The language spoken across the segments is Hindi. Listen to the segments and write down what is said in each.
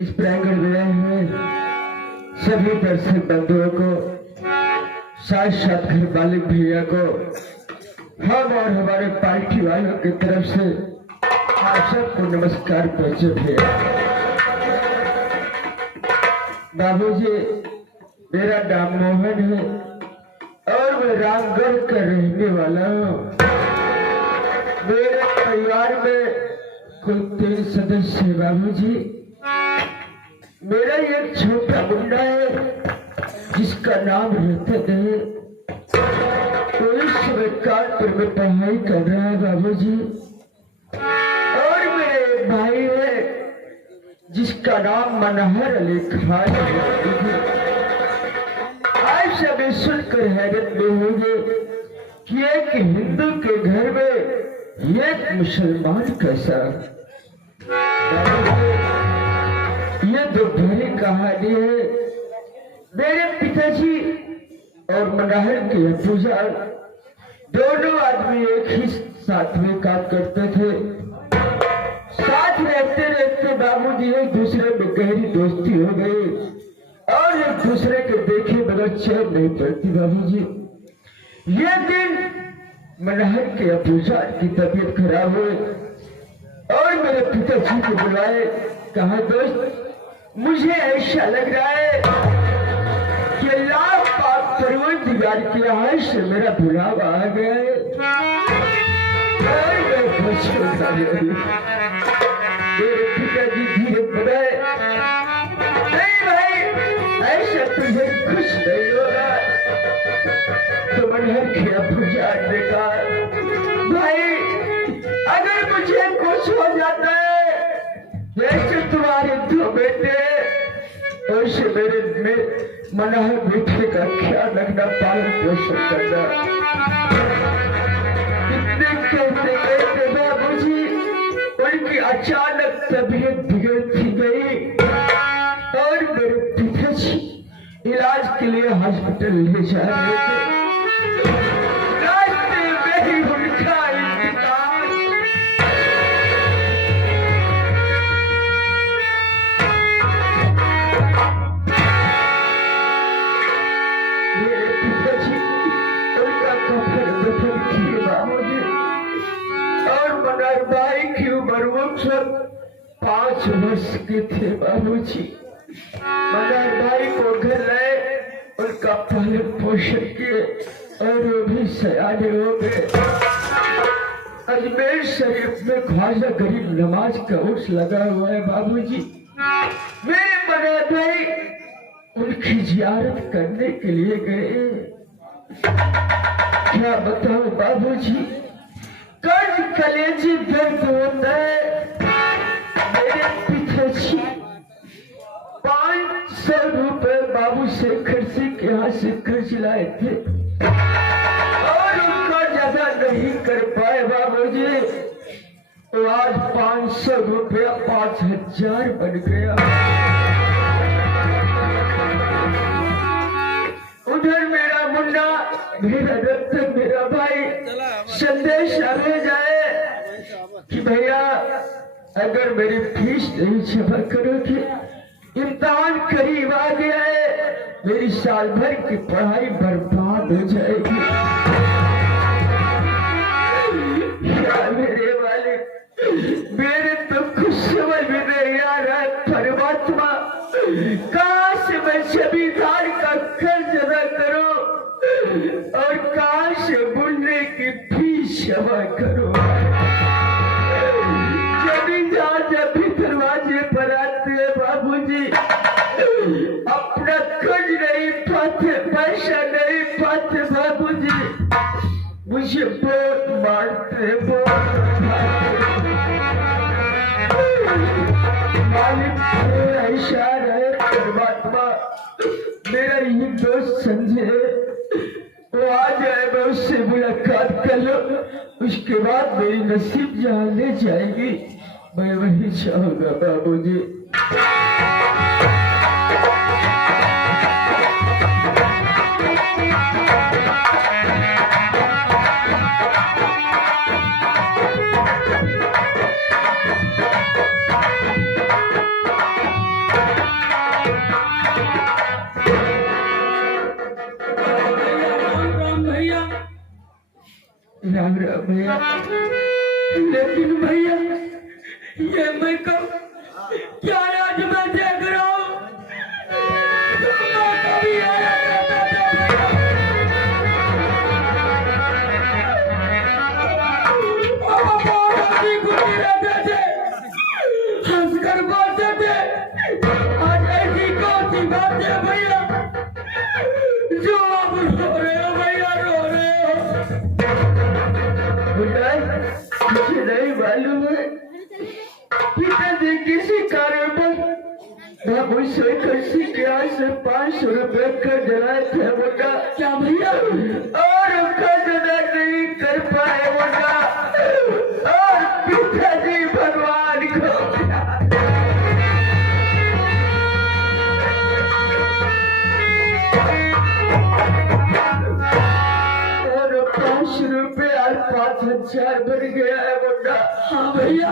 इस प्रांगण में हुए सभी दर्शक बंधुओं को, साथ साथ घर मालिक भैया को, हम और हमारे पार्टी वालों की तरफ से आप सबको नमस्कार पहुंचे भैया। बाबूजी, मेरा नाम मोहन है और मैं रामगढ़ का रहने वाला हूँ। मेरे परिवार में कुल 3 सदस्य है बाबूजी। मेरा एक छोटा मुंडा है जिसका नाम रहता है, तो इस समय कानपुर में पढ़ाई कर रहा है बाबूजी। और मेरे एक भाई है जिसका नाम मनहर अली खान है। आज सभी सुनकर हैरत में होंगे कि एक हिंदू के घर में एक मुसलमान कैसा। ये दोपहरी कहानी है। मेरे पिताजी और मनहर के पूजा दोनों आदमी एक ही साथ में काम करते थे। साथ रहते रहते बाबूजी एक दूसरे में गहरी दोस्ती हो गई और एक दूसरे के देखे बगैर चैन नहीं पड़ती बाबूजी। ये दिन मनहर के अबूजान की तबीयत खराब हुई और मेरे पिताजी को बुलाए। कहा, दोस्त, मुझे ऐसा लग रहा है कि अल्लाह पाक परवरदिगार के यहाँ से मेरा बुलावा आ गया है और मैं खुश हो गया। मेरे पिताजी धीरे बढ़ाए, नहीं भाई, ऐसा तुझे खुश नहीं होगा। तो मनहर के अबूजान ने कहा, भाई, अगर मुझे कुछ हो जाता है जैसे तुम्हारे 2 बेटे, वैसे मेरे में मनहर बेटे का ख्याल रखना, पालन पोषण करना। इतने कहते कहते बाबूजी उनकी अचानक तबीयत बिगड़ती गई और मेरे पिताजी इलाज के लिए हॉस्पिटल ले जा रहे थे। रास्ते में ही उनका इंतकाल। मेरे पिताजी उनका कफन दफन किए बाबूजी और मनहर भाई की उम्र वो 5 वर्ष के थे बाबूजी। मनहर भाई को घर लाए, उनका पालन पोषण किए और वो भी सयाने हो गए। अजमेर शरीफ में ख्वाजा गरीब नवाज का उर्स लगा हुआ है बाबूजी। मेरे मनहर भाई उनकी जियारत करने के लिए गए। क्या बताओ बाबूजी, कर्ज कलेजी दर्द होता है। मेरे पिताजी 500 रुपए बाबू शेखर सिंह के यहाँ से कर्ज लाए थे और उनका जमा नहीं कर पाए बाबूजी। तो आज 500 रुपया 5000 बन गया। उधर मेरा मुन्ना, मेरा रत्न, मेरा भाई संदेश ले जाए कि भैया, अगर मेरी फीस नहीं जमा करोगे, इम्तिहान करीब आ गया है, मेरी साल भर की पढ़ाई बर्बाद हो जाएगी। या मेरे वाले, मेरे तो कुछ समझ में नहीं आ रहा है परमात्मा। काश मैं जमींदार का कर्ज न करो और काश बुढ़ने की फीस जमा करो। जमींदार जब भी दरवाजे पर आते हैं बाबूजी, अपना कर्ज नहीं पाते, पैसा नहीं पाते बाबूजी, मुझे बहुत मारते, बहुत मालिक ऐसा रहे परमात्मा। मेरा ये दोस्त संजय, वो आ जाए, मैं उससे मुलाकात कर लो, उसके बाद मेरी नसीब जहाँ ले जाएगी मैं वही चाहूंगा बाबूजी। भैया। लेकिन भैया ये मैं क्या आज मैं देख रहा हूँ कभी आया करता था रहते थे, हंसकर बोलते थे। आज ऐसी कौन सी बात है भैया जो आप रो रहे हो भैया, रो रहे हो? मुझे नहीं मालूम है पिताजी किसी कारण पर बाबू से किसी क्या से 500 रुपए का जलाए थे मुन्ना। क्या भैया? और उसका जला नहीं कर पाए मुन्ना, और पिताजी भगवान को और 5 रुपए और 5,000 बन गया है मुन्ना। हाँ भैया।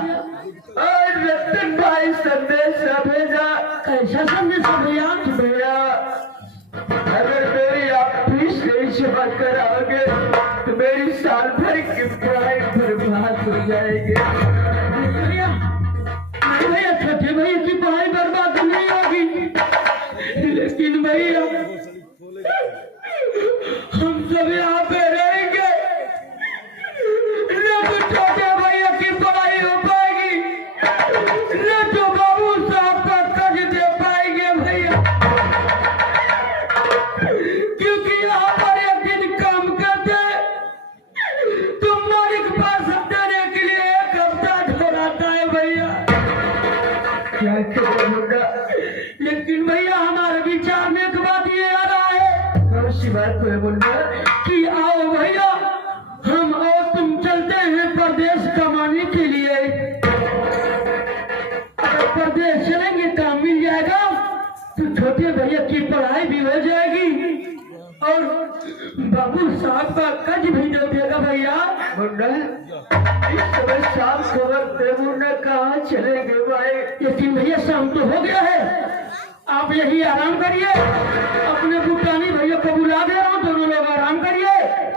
और रतन भाई संदेश भेजा। कैसा संदेश भैया? भैया अगर मेरी आप फीस नहीं जमा कराओगे तो मेरी साल भर की पढ़ाई बर्बाद हो जाएगी। भैया भैया छोटे भैया की पढ़ाई बर्बाद नहीं होगी, लेकिन भैया हम सब यहाँ पे रहेंगे न तो छोटे भैया की पढ़ाई हो पाएगी न तो बाबू साहब का कर्ज दे पाएंगे भैया, क्योंकि यहाँ पर एक दिन काम करते तो मालिक पास देने के लिए 1 हफ्ता ढोराता है भैया। क्या करें मुन्ना? लेकिन भैया हमारे विचार में एक बात ये आ रहा है। कौन सी बात है मुन्ना? कि आओ भैया हम और तुम चलते हैं परदेश कमाने के लिए। अगर परदेश चलेंगे काम मिल जाएगा तो छोटे भैया की पढ़ाई भी हो जाएगी और बाबू साहब का कर्ज भी दे देगा भैया। मुन्ना इस समय शाम खबर दे मुन्ना, कहाँ चलेंगे भाई? लेकिन भैया शाम तो हो गया है, आप यही आराम करिए। अपने बुटानी भैया को बुला दे रहा हूँ, दोनों लोग आराम करिए।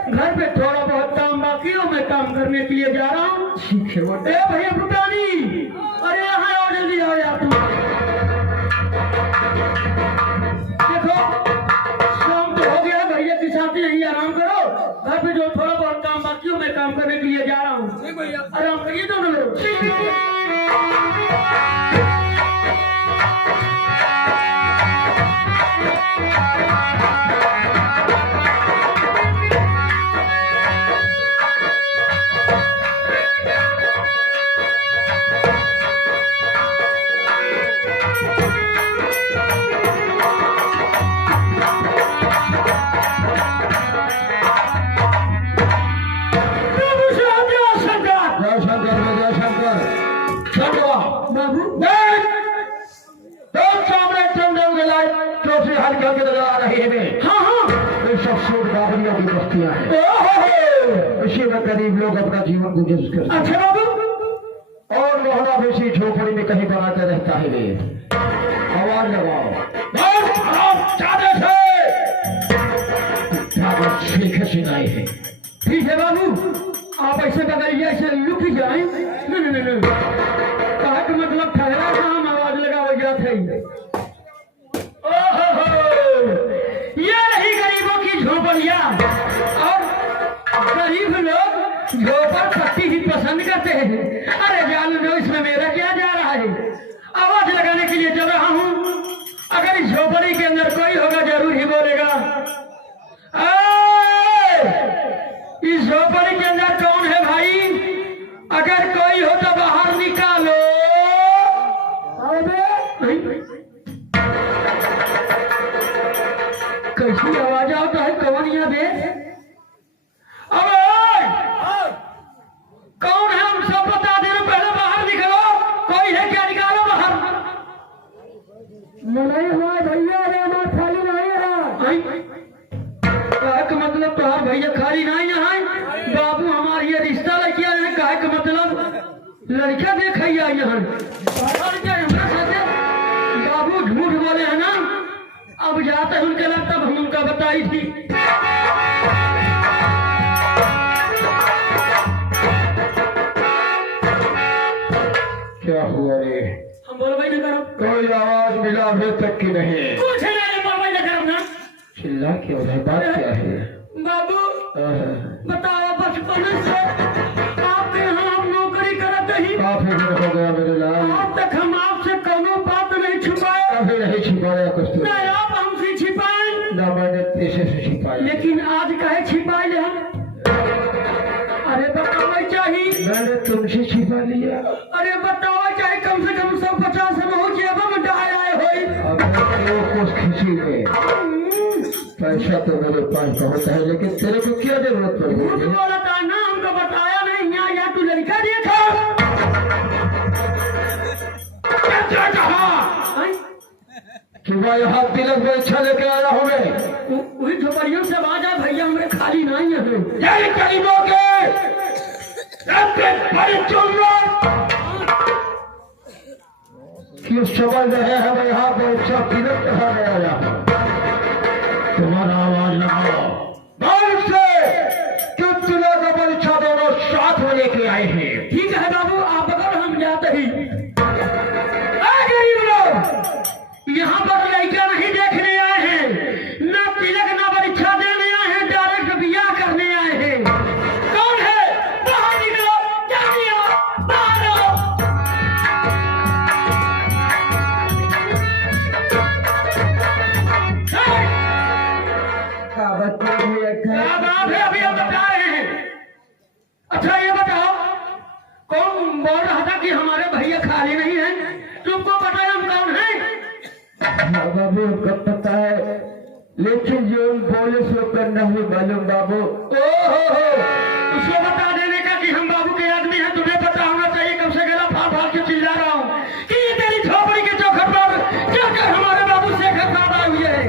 घर पे थोड़ा बहुत काम बाकी हो, मैं काम करने के लिए जा रहा हूँ। ठीक है मुन्ना। ए भैया बुटानी, अरे यहाँ आओ, जल्दी आओ यार तुम। देखो शाम तो हो गया, भैया के साथ यही आराम करो। घर पे जो थोड़ा बहुत काम बाकी हो, मैं काम करने के लिए जा रहा हूँ। भैया आराम करिए दोनों लोग। बाबू हाँ हाँ की बस्तियां हैं, इसी में करीब लोग अपना जीवन गुजर करते हैं। अच्छा बाबू। और मोहना भी इसी झोपड़ी में कहीं बनाते रहता है। आवाज लगाओ सुनाई है। ठीक है बाबू, आप ऐसे बताइए, ऐसे लुक ही जाए। नहीं कहा कि मतलब ठहरा काम आवाज लगा गया थे। ये रही गरीबों की झोपड़ियाँ, और गरीब लोग झोपड़ पट्टी ही पसंद करते हैं। अरे जान लो इसमें मेरा क्या जा रहा है, आवाज लगाने के लिए चल रहा हूँ। अगर इस झोपड़ी के अंदर कोई होगा जरूर ही बोलेगा। इस झोपड़ी के अंदर कौन है भाई? अगर कोई हो तो बाहर निकालो। कैसी आवाज आता है कवनिया बे? कौन है हम सब बता दे रहे, पहले बाहर निकलो। कोई है क्या? निकालो बाहर। नहीं हुआ भैया, खाली नहीं है। मतलब तोहार भैया खाली नहीं है बाबू, हमारे ये रिश्ता लेके आए हैं। कहे का मतलब लड़का देख यहाँ बाबू झूठ बोले है ना। अब जाते उनके लगता हम उनका बताई थी। कोई आवाज मिला अभी तक की नहीं। कुछ नहीं बाबा इधर अपना चिल्ला क्यों है? बात क्या है? बाबू बताओ बचपन से आपके यहाँ हम नौकरी करते ही काफी दिन हो गया मेरे लाल। अब तक हम आपसे कोनो बात नहीं छुपाए। अभी नहीं छिपाया कुछ तो। नहीं आप हमसे छिपाए ना मैंने तेरे से छिपाया। लेकिन आज कहे छिपाए हम। अरे बताओ चाहिए मैंने तुमसे छिपा लिया। अरे बताओ चाहे कम से कम 150 हो जेब में डाल आए होई। अब कुछ खुशी में पैसा तो मेरे पास बहुत है, लेकिन तेरे को क्या जरूरत पड़ झूठ गई? बोला था ना, हमको बताया नहीं। यहाँ या तू लड़का देखा क्या कहा कि मैं यहाँ तिलक में इच्छा लेके आया हूँ मैं? वही झोपड़ियों से आवाज आ भैया हमारे खाली नहीं है। यही गरीबों के क्यों समझ रहे हैं? मैं यहाँ पर इच्छा तिलक कहा गया हूँ। तुम्हारा आवाज लगाओ बाहर से क्यों तिलक और परीक्षा दोनों साथ में लेके आए हैं? ठीक है बाबू आप अगर हम जाते ही गरीब लोग यहाँ पर लड़का नहीं देखने आए हैं, ना तिलक ना परीक्षा देने आए हैं, डायरेक्ट ब्याह करने आए हैं। कौन है? बाहर निकलो, जानिए बाहर आओ। अभी हम बता रहे हैं। अच्छा ये बताओ कौन बोल रहा था कि हमारे भैया खाली नहीं है? तुमको पता है हम कौन है? बाबू कब पता है, लेकिन जो बोले सो कर नहीं मालूम बाबू। उसको बता देने का कि हम बाबू के आदमी हैं। तुम्हें पता होना चाहिए। कब से गला फाड़ फाड़ के चिल्ला रहा हूँ कि ये तेरी झोपड़ी के चौखट पर क्या कर हमारे बाबू शेखर साहब आए हुए हैं।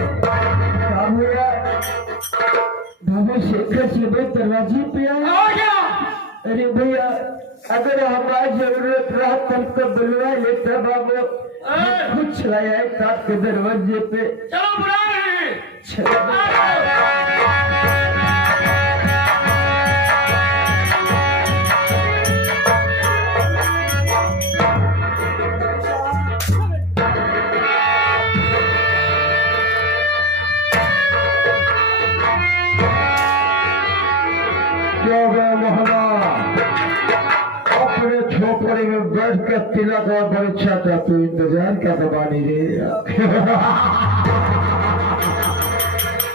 बाबू शेखर से दरवाजे पे आया। और क्या? अरे भैया अगर हमारी जरूरत रहा तब तो बुलवा लेता बाबू। खुद चलाया है आपके दरवाजे पे। चलो बुला रहे हैं। मोहना अपने झोपड़ी में बैठ कर तिलक और परीक्षा का तू इंतजार क्या दबानी रे?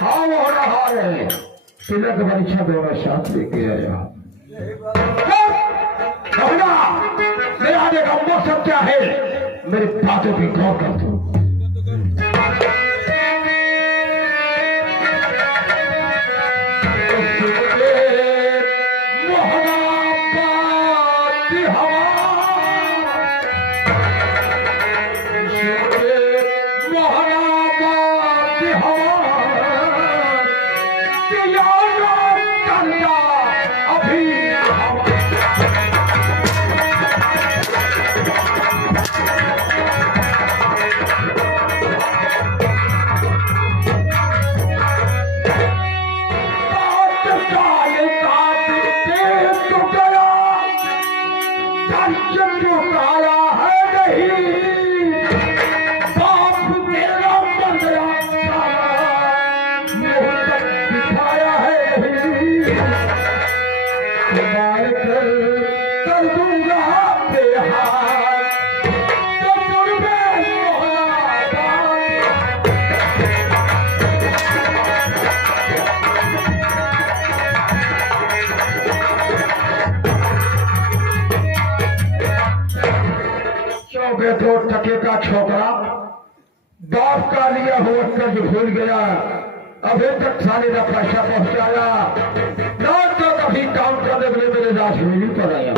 हाँ मोहना हार है, तिलक परीक्षा दोनों साथ लेके आया। मोहना मेरा देखा मौसम क्या है, मेरी बातों की गौर कर तू। दो टके का छोकरा बाप का लिया हुआ कर्ज भूल गया, अभी तक थाने का पैसा पहुंचाया ना, तो कभी काम करने के लिए मेरे दास नहीं पर आया।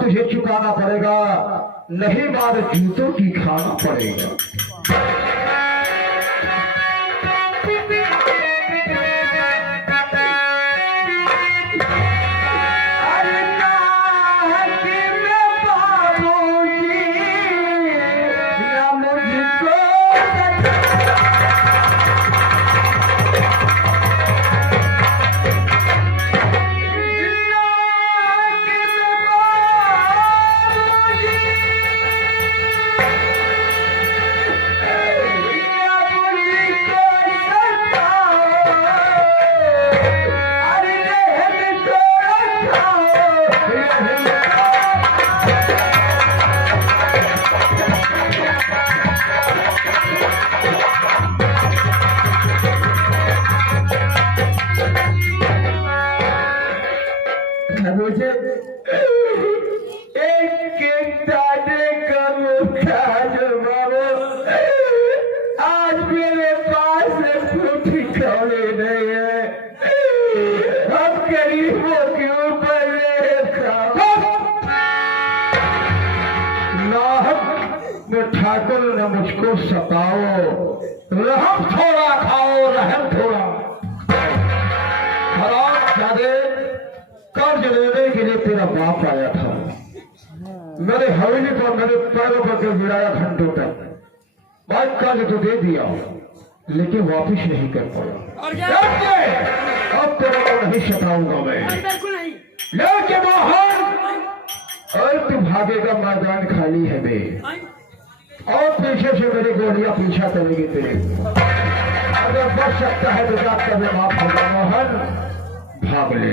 तुझे चुकाना पड़ेगा, नहीं मार जूतों की खाना पड़ेगा। मुझे एक दाने का मुखा जो बाबू आज मेरे पास फूटी कौड़ी नहीं है। हम गरीबों के ऊपर ठाकुर ने मुझको सताओ, रहम थोड़ा खाओ, रहम थोड़ा। कर्ज लेने के लिए तेरा बाप आया था, मेरे हवेली पर मेरे पैरों पर जो गिराया घंटों तक, भाई कर्ज तो दे दिया लेकिन वापिस नहीं कर पाया। अब तेरे को नहीं सताऊंगा मैं, लेके बाहर और तू भागेगा, मैदान खाली है बे, और पीछे से मेरी गोलियां पीछा करेगी तेरे। अगर बच सकता है तो जाकर मैं माफ होगा मोहन, भाग ले।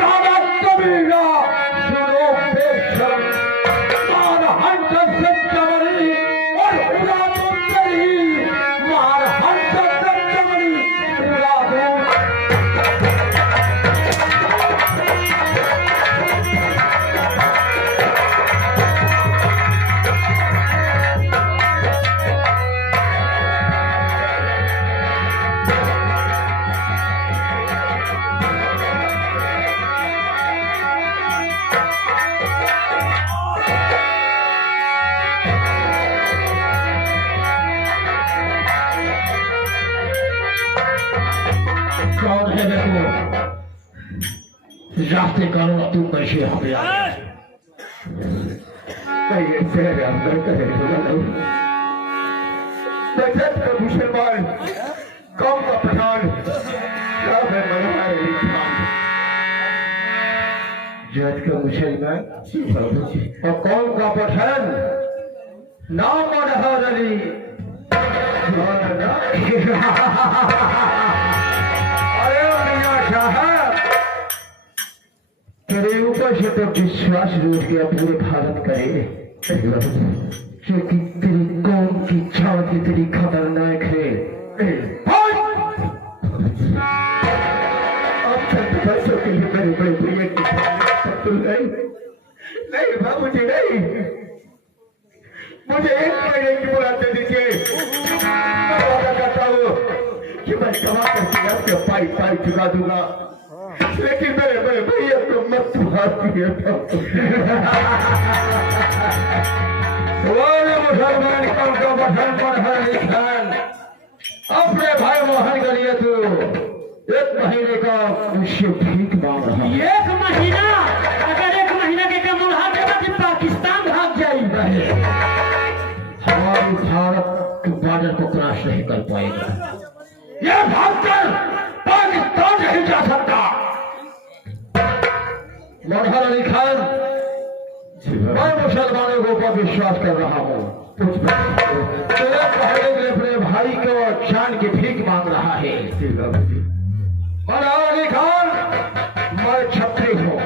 गाना कबीरा सुनो बेशरम मार हंस से चमड़ी और उड़ा दो तेरी मार हंस से चमड़ी उड़ा दो कौन है देखो रास्ते करो तुम कैसे यहाँ पे आए ये तेरे अंदर का है बजट का मुसलमान कौम का प्रधान सब है मनोहर अली खान जज का मुसलमान और कौम का पठान नाम मनोहर अली अरे मियां साहब तेरे ऊपर से तो विश्वास रूठ गया पूरे भारत करे क्योंकि तेरी कौम की छावती तेरी खतरनाक है अब तक बच्चों के लिए बड़े बड़े भैया की नहीं बाबूजी नहीं मुझे एक महीने की मुराद दे दीजिए मैं वादा करता हूँ कि मैं कमा करके आपके पाई पाई चुका दूंगा लेकिन मेरे बड़े भैया को मत मार दिया मुसलमान कौन का पठान मनोहर अली खान अपने भाई मोहन के लिए तू एक महीने का मुझसे भीख मांग रहा है। एक महीना अगर एक महीने के कम उड़ा देगा तो पाकिस्तान भाग जाएगा हमारे भारत के बॉर्डर को क्रॉस नहीं कर पाएगा यह भागकर पाकिस्तान नहीं जा सकता मनोहर अली खान मैं मुसलमानों के ऊपर विश्वास कर रहा हूँ तेरे पहले के अपने भाई को जान की भीख मांग रहा है मनोहर अली खान मैं छत्री हूँ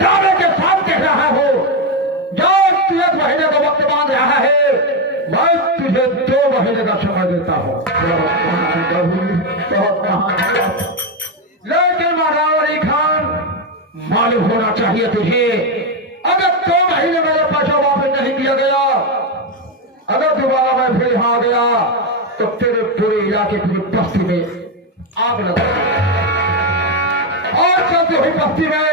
दावे के साथ कह रहा हूँ जो तू एक महीने का वक्त मांग रहा है मैं तुझे 2 महीने का समय देता हूँ लेकिन मनोहर अली खान मालूम होना चाहिए तुझे अगर 2 महीने मेरे पैसा वापस नहीं किया गया अगर दोबारा मैं फिर यहाँ आ गया तो तेरे पूरे इलाके पूरी बस्ती में आग लगा और चलती हुई बस्ती में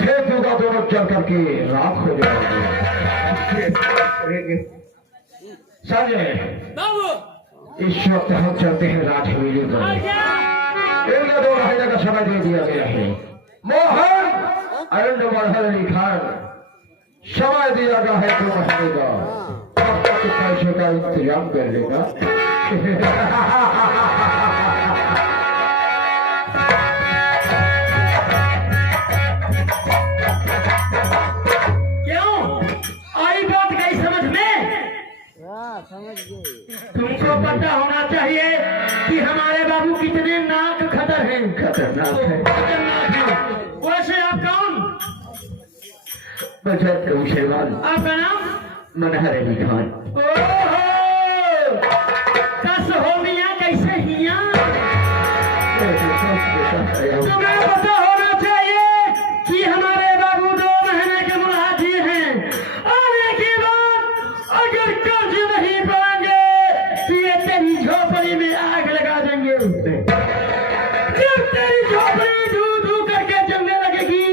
फेंक दूंगा दोनों चल करके राख हो जाएंगे संजय इस वक्त हम चलते हैं राजहवेली को इनका 2 महीने का समय दे दिया गया है मोहन अरंड मनोहर अली खान समय दिया गया है 2 महीने का पैसे का इंतजाम कर लेगा क्यों आई बात गई समझ में तुमको पता होना चाहिए कि हमारे बाबू कितने नाक खतर हैं खतरनाक है खतरनाक हैं वैसे आप कौन बजट मुसलमान आपका नाम मनोहर अली खान ओहो कस हो मियां कैसे हियां तुम्हें पता होना चाहिए कि हमारे बाबू 2 महीने के मुलाजी हैं आने के बाद अगर कर्ज नहीं पाएंगे तो ये तेरी झोपड़ी में आग लगा देंगे जब तेरी झोपड़ी धू धू करके जलने लगेगी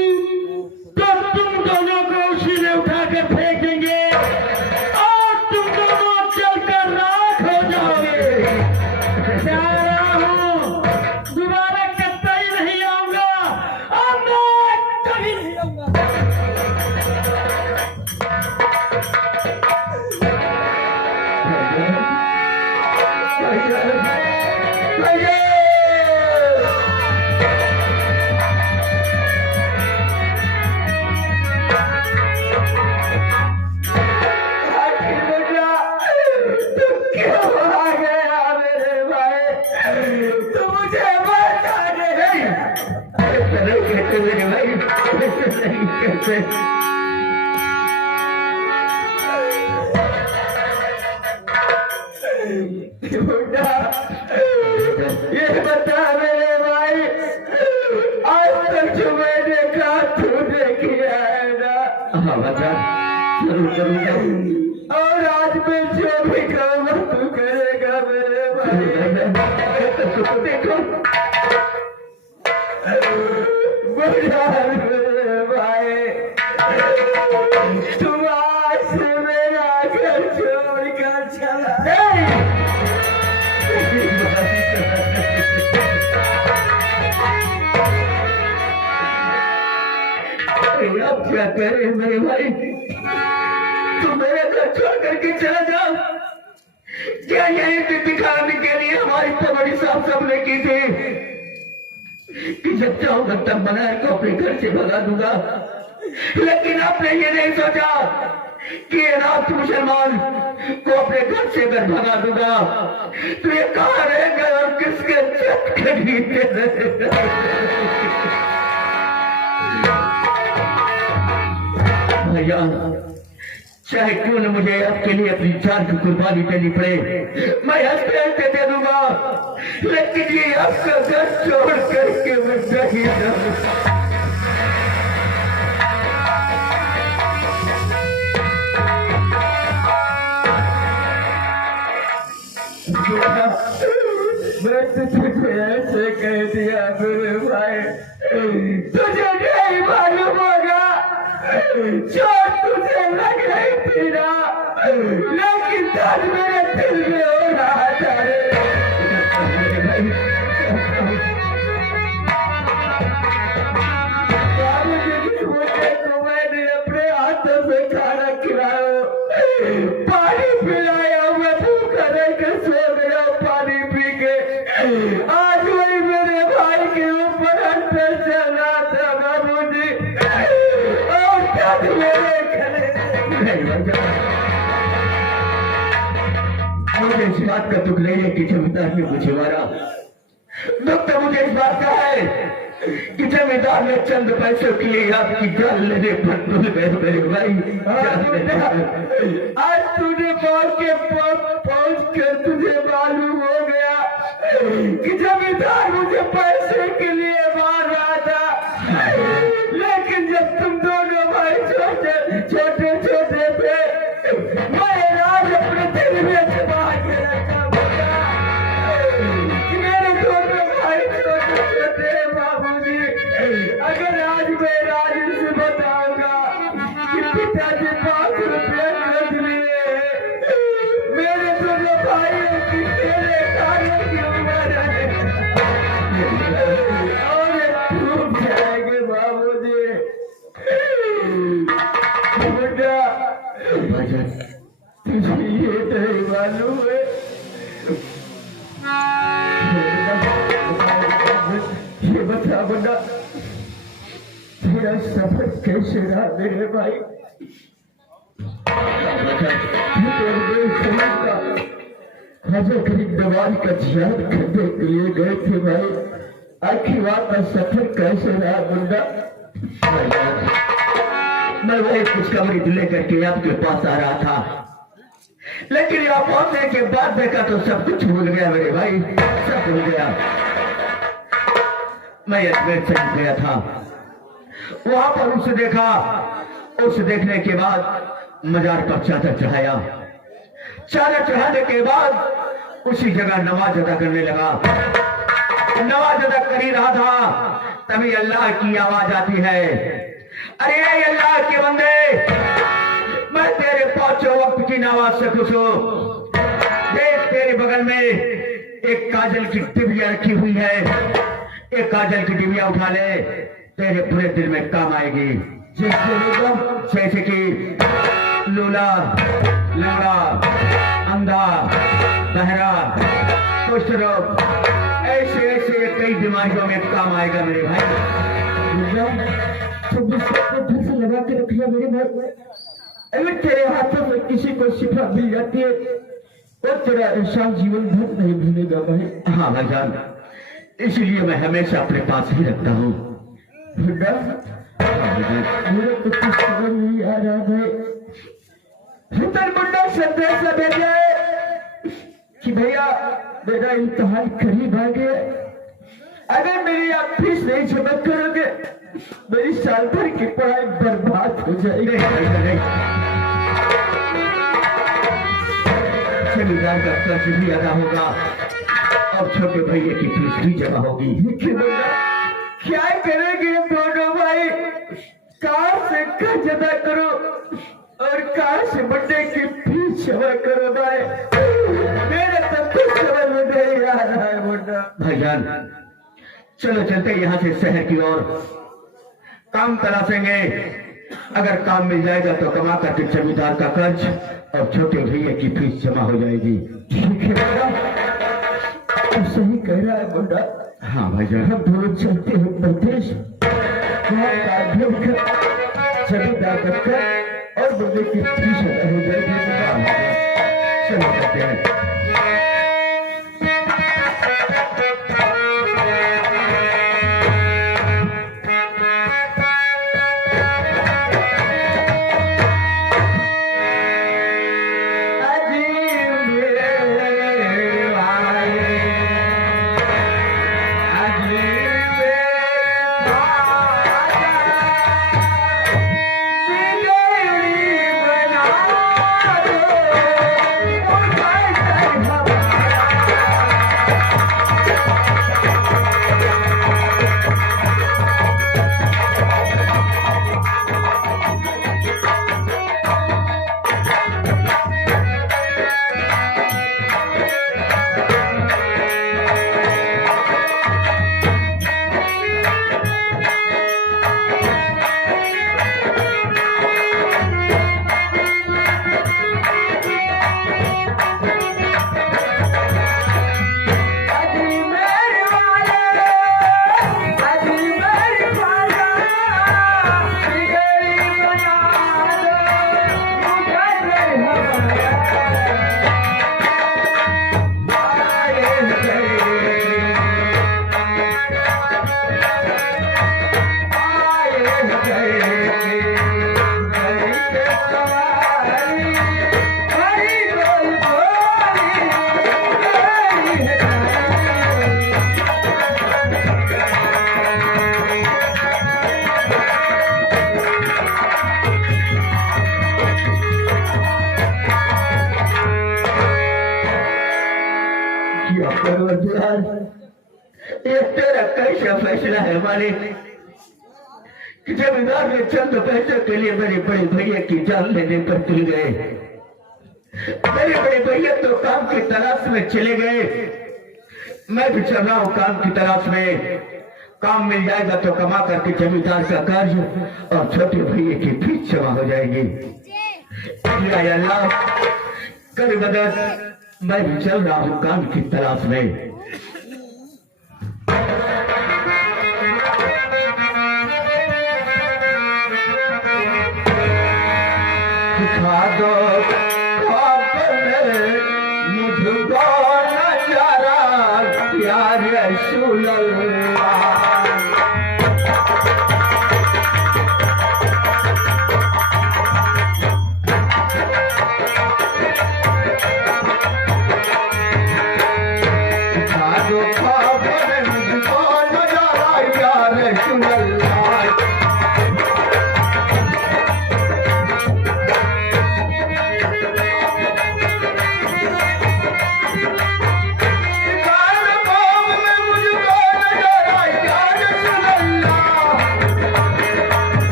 तो तुम दोनों को उसी में उठा कर फेंक देंगे और तुम दोनों जलकर राख हो जाओगे जा रहा हूँ दोबारा कतई नहीं आऊंगा और मैं कभी नहीं से। बुढ़ा ये बता मेरे भाई, आज तक जो मैंने कहा तूने किया है ना? हाँ बता, जरूर करूँगा। और आज मैं जो भी कहूँगा तू करेगा मेरे भाई। देखो बुढ़ा मेरे भाई, तुम आज से मेरा घर छोड़कर चला। अब क्या करे मेरे भाई, तुम मेरे घर छोड़ करके चला जाओ। क्या यही पे दिखाने के लिए हमारी तो बड़ी साफ सबने की थी कि जब चाहूंगा तब बनाए को अपने घर से भगा दूंगा, लेकिन आपने ये नहीं सोचा कि रात मुसलमान को अपने घर से घर भगा दूंगा तो ये कहाँ रहेगा और किसके छत के नीचे रहेगा। भैया चाहे क्यों न मुझे आपके लिए अपनी जान की कुर्बानी देनी पड़े, मैं हंसते हंसते दे दूंगा, लेकिन ये आपका घर छोड़ करके मैं नहीं जाऊंगा। मैं तुझे ऐसे कह दिया मेरे भाई, तुझे नहीं मालूम होगा, चोट तुझे लग रही थी ना, लेकिन दर्द मेरे दिल में हो रहा था। मुझे तो मैंने अपने हाथों से खाना खिलाया, पानी पिलाया, मैं भूखा रहकर सो गया पानी पी के। आज वही मेरे भाई के ऊपर अंतर चल रहा था बाबूजी, और तब मेरे गले मुझे इस बात का दुख नहीं है कि जमींदार ने मुझे मारा, दुख तो मुझे इस बात का है कि जमींदार ने चंद पैसों के लिए आपकी जान लेने पर भूल गए मेरे भाई। आज तूने पहुंच कर तुझे मालूम हो गया कि जमींदार मुझे पैसे के लिए मार रहा था, लेकिन जब तुम दोनों भाई छोटे छोटे थे मैं राज अपने दिल में छुपा के रखा कि मेरे दोनों भाई छोटे बाबूजी। अगर आज मैं राज से बताऊंगा कि पिताजी 5 रुपये खर्च लिए, मेरे दोनों भाइयों की तेरे खाने की उम्र और डूब जाएंगे बाबूजी। बेटा तुझे ये नहीं मालूम है, ये बता बता तेरा सफर कैसे रहा मेरे भाई? हजर करीब नवाज का जियाद करने के लिए गए थे भाई, आखिर वहां का सफर कैसे रहा मुंडा? मैं वही खुशखबरी लेकर के आपके पास आ रहा था, लेकिन यहाँ पहुंचने के बाद देखा तो सब कुछ भूल गया मेरे भाई, सब भूल गया। मैं अजमेर चल गया था, वहां पर उसे देखा, उसे देखने के बाद मजार पर चादर चढ़ाया, चादर चढ़ाने के बाद उसी जगह नमाज अदा करने लगा। नमाज अदा कर ही रहा था तभी अल्लाह की आवाज आती है, अरे अल्लाह के बंदे, मैं तेरे 5 वक्त की नमाज से खुश हूं। देख तेरे बगल में एक काजल की डिबिया रखी हुई है, एक काजल की डिबिया उठा ले, तेरे पूरे दिल में काम आएगी। जैसे कि लूला, लंगड़ा, अंधा, बहरा, कुष्ठ रोग, ऐसे ऐसे कई बीमारियों में काम आएगा मेरे भाई। से लगा के रखिए मेरे भाई, अगर तेरे हाथों में किसी को शिफा मिल जाती है और तेरा एहसान जीवन भर नहीं भूलेगा भाई। हाँ भाईजान, इसलिए मैं हमेशा अपने पास ही रखता हूँ। मेरे को कुछ समझ नहीं आ रहा भाई। हितर मुंडा संदेश भेजा है कि भैया मेरा इम्तिहान करीब आ गया, अगर मेरी आप फीस नहीं जमा करोगे मेरी साल भर की पढ़ाई बर्बाद हो जाएगी। जमींदार का कर्ज भी अदा होगा और छोटे भैया की फीस भी जमा होगी। क्या करेंगे दोनों भाई? कार से कर्ज अदा करो और कार से बड्डे की फीस जमा करो भाई। मेरे तो कुछ समझ में नहीं आ रहा है मुंडा। भाईजान चलो चलते यहाँ से शहर की ओर, काम तलाशेंगे। अगर काम मिल जाएगा तो कमा करके जमींदार का कर्ज और छोटे भैया की फीस जमा हो जाएगी। ठीक है बेटा, तू सही कह रहा है मुंडा। हाँ भाईजान, हम दोनों चलते हैं प्रदेश, जमींदार का कर्ज और बड्डे की फीस अदा हो जाएगी। चलो चलते हैं। ये तेरा कैसा फैसला है मालिक कि जमींदार ने चंद पैसों के लिए मेरे बड़े भैया की जान लेने पर तुल गए। मेरे बड़े भैया तो काम की तलाश में चले गए, मैं भी चल रहा हूँ काम की तलाश में। काम मिल जाएगा तो कमा करके जमींदार का कर्ज और छोटे भैया की फीस जमा हो जाएगी। अल्लाह कर मदद, मैं भी चल रहा हूँ काम की तलाश में। दिखा दो मुझको नजारा या रसूल अल्लाह।